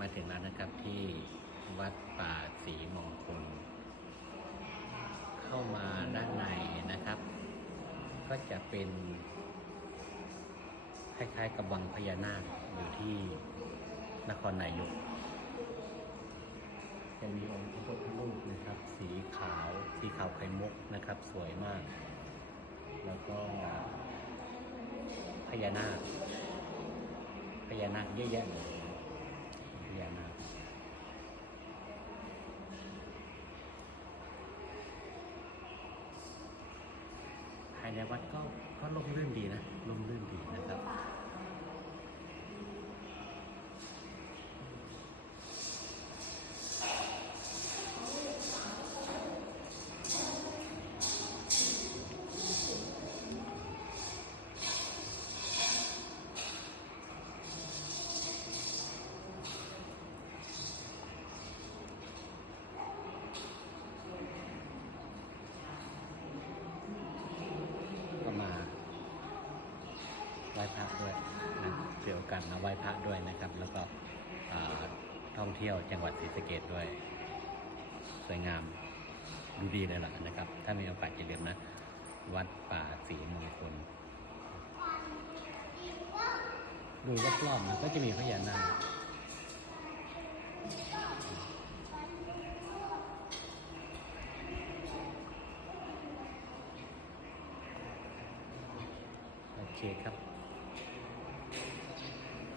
มาถึงแล้วนะครับที่วัดป่าศรีมงคล เข้ามาด้านในนะครับ ก็จะเป็นคล้ายๆกับวังพญานาคอยู่ที่นครนายกจะมีองค์พระพุทธรูปนะครับ สีขาวสีขาวไข่มุกนะครับ สวยมาก แล้วก็พญานาคพญานาคเยอะแยะเลยพญานาค ภาย ในวัดก็ก็ร่มรื่นดีนะร่ม ไหว้พระด้วยนะเสียโอกาสมาไหว้พระด้วยนะครับ แล้วก็ท่องเที่ยวจังหวัดศรีสะเกดด้วย สวยงามดูดีเลยล่ะนะครับ ถ้ามีโอกาสอย่าลืมนะ วัดป่าศรีมงคลดูรอบๆนะก็จะมีพญานาคโอเคครับ